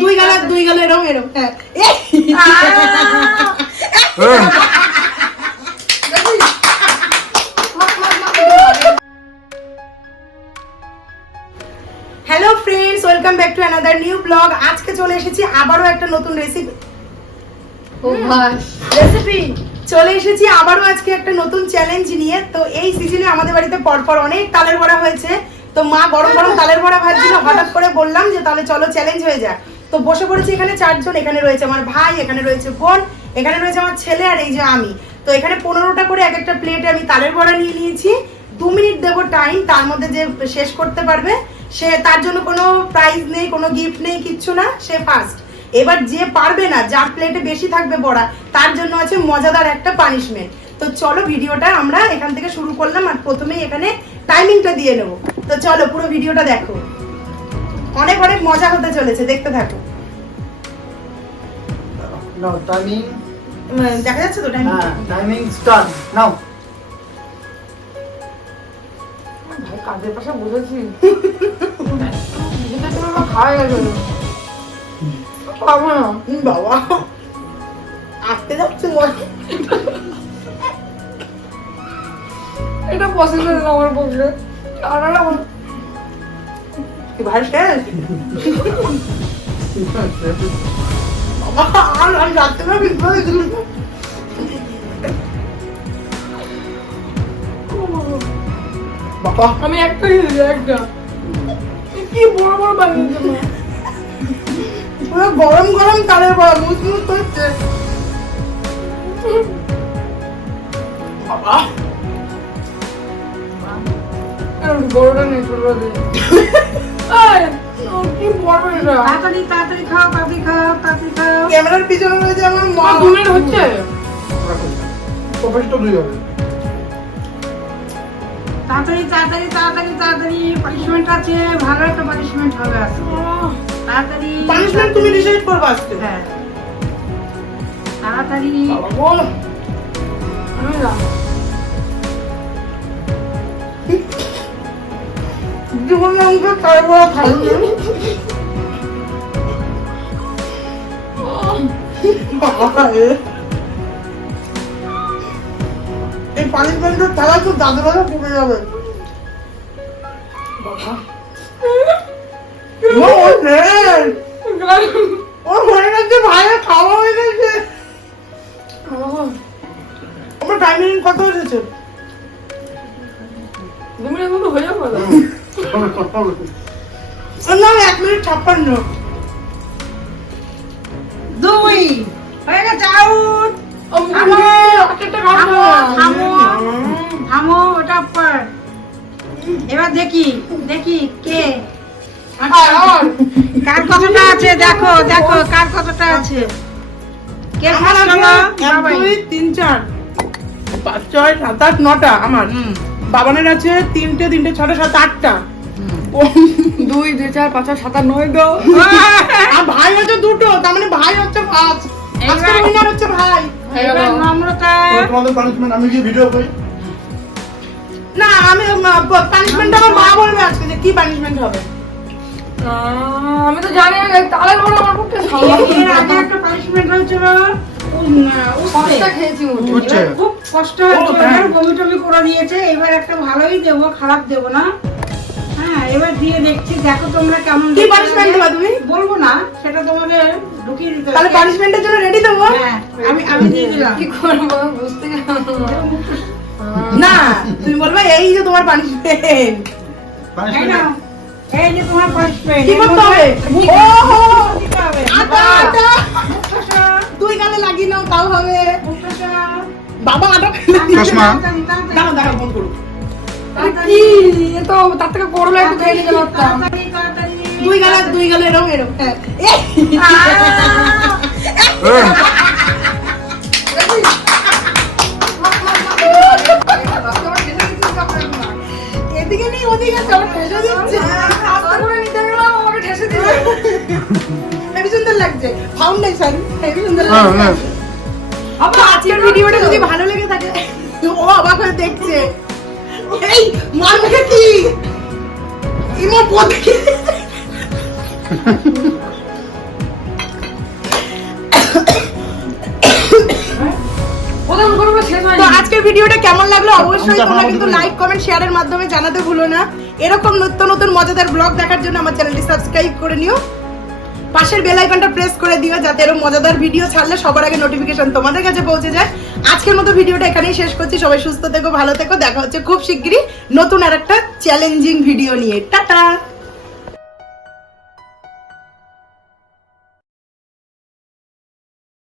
দুই গালে দুই গালে এরম এরম হ্যাঁ। Hello friends welcome back to another new blog আজকে চলে এসেছি আবারও একটা নতুন রেসিপি রেসিপি চলে এসেছি আবারও আজকে একটা নতুন চ্যালেঞ্জ নিয়ে। তো এই সিজনে আমাদের বাড়িতে পরপর অনেক তালের বড়া হয়েছে। তো মা গরম গরম তালের বড়া ভাজছিল। হঠাৎ করে বললাম যে তাহলে চলো চ্যালেঞ্জ হয়ে যাক। তো বসে পড়েছি এখানে চারজন, এখানে রয়েছে আমার ভাই, এখানে রয়েছে বোন, এখানে রয়েছে আমার ছেলে আর এই যে আমি। তো এখানে পনেরোটা করে এক একটা প্লেটে আমি তালের বড়া নিয়ে নিয়েছি। দু মিনিট দেবো টাইম তার মধ্যে যে শেষ করতে পারবে, সে তার জন্য কোনো প্রাইজ নেই, কোনো গিফট নেই, কিচ্ছু না, সে ফার্স্ট এবার যে পারবে না, যার প্লেটে বেশি থাকবে বড়া, তার জন্য আছে মজাদার একটা পানিশমেন্ট তো চলো ভিডিওটা আমরা এখান থেকে শুরু করলাম আর প্রথমেই এখানে টাইমিংটা দিয়ে নেব। তো চলো পুরো ভিডিওটা দেখো। অনেক অনেক মজা হতে চলেছে, দেখতে থাকো। Timing. উম, দেখা যাচ্ছে তো timing Ah, timing start. Now. কাজের পাশে বসেছি। নিজেদের জন্য খাওয়া গেছে পাবো না। বাবা। আসতে যাচ্ছে মজা এটা পসিবল না আমার পক্ষে। আর আর আমার ভাই শেষ? আর আর বাবা আমি একটা একটা। কি বড় বড় বানিয়েছে পুরো গরম গরম তালের বড়া মুচমুচ করছে। বাবা। বড়টা নেই ছোটটা তাড়াতাড়ি তাড়াতাড়ি খাও তাড়াতাড়ি খাও তাড়াতাড়ি খাও। ক্যামেরার পিছনে রয়েছে আমার মা। দু মিনিট হচ্ছে? Professional দুই হবে। তাড়াতাড়ি তাড়াতাড়ি তাড়াতাড়ি তাড়াতাড়ি। পানিশমেন্ট আছে ভালো একটা পানিশমেন্ট হবে আজকে। তাড়াতাড়ি পানিশমেন্ট তুমি ডিসাইড করবে আজকে। হ্যাঁ। তাড়াতাড়ি। বাবা গো আমি জীবনে আমাকে তালের বড়া খাইনি বাবা রে। এই পানিশমেন্টের তো দাদু দাদা পড়ে যাবে। বাবা। ও নেই না এক মিনিট ছাপ্পান্ন। দুই। হয়ে গেছে আউট এবার দেখি দেখি কে। কার কতটা আছে? দেখো দেখো কার কতটা আছে? কে তিন চার। পাঁচ ছয় সাত আট নটা আমার। বাবানের আছে তিনটে তিনটে ছটা সাত আটটা। দুই দুই চার পাঁচ নয় দাও আর ভাই হচ্ছে দুটো তার মানে ভাই হচ্ছে ফার্স্ট আজকে উইনার হচ্ছে ভাই। নম্রতা তোমাদের পানিশমেন্ট আমি কি ভিডিও করি। না আমি পানিশমেন্ট আমার মা বলবে আজকে যে কি পানিশমেন্ট হবে। আমি তো জানি না আমার পক্ষে আগে একটা পানিশমেন্ট খুব কষ্ট হচ্ছে ও, হ্যাঁ। বমি টমি করে দিয়েছে এবার একটা ভালোই দেবো খারাপ দেবো না। এবার দিয়ে দেখছি দেখো তোমরা কেমন কি লাগে। দেবা তুমি? বলব না সেটা তোমাদের ঢুকিয়ে দিতে তাহলে পানিশমেন্টের জন্য রেডি দেবো হ্যাঁ আমি আমি দিয়ে দিলাম। কি করব বুঝতে না। তুমি বলবে এই যে তোমার পানিশমেন্ট পানিশমেন্ট এই যে তোমার পানিশমেন্ট কি করতে হবে? ও হো আটা আটা! দুই গালে লাগিয়ে নাও তাও হবে। বাবা আটা চশমা। দাঁড়াও দাঁড়াও ফোন করুক কি এ তো তার থেকে করলে একটু খেয়ে নিতে পারতাম। তাড়াতাড়ি তাড়াতাড়ি। দুই গালে দুই গালে এরম এরম। হ্যাঁ। এদিকে নেই ওদিকে চলো ঠেসে দিচ্ছে। হেবি সুন্দর লাগছে। ফাউন্ডেশন সুন্দর হ্যাঁ, লাগছে। হ্যাঁ। আজকের ভিডিওটা যদি ভালো লেগে থাকে ও অবাক হয়ে দেখছে। এই মার মুখে কি? ইমো প্রথম তো আজকের ভিডিওটা কেমন লাগল? অবশ্যই তোমরা কিন্তু লাইক কমেন্ট শেয়ারের মাধ্যমে জানাতে ভুলো না। এরকম নতুন নতুন মজাদার ব্লগ দেখার জন্য আমার চ্যানেলটি সাবস্ক্রাইব করে নিও। পাশের বেল আইকনটা প্রেস করে দিও যাতে এরকম মজাদার ভিডিও ছাড়লে সবার আগে নোটিফিকেশন তোমাদের কাছে পৌঁছে যায়। আজকের মতো ভিডিওটা এখানেই শেষ করছি। সবাই সুস্থ থেকো, ভালো থেকো। দেখা হচ্ছে খুব শিগগিরই নতুন আর একটা চ্যালেঞ্জিং ভিডিও নিয়ে। টাটা!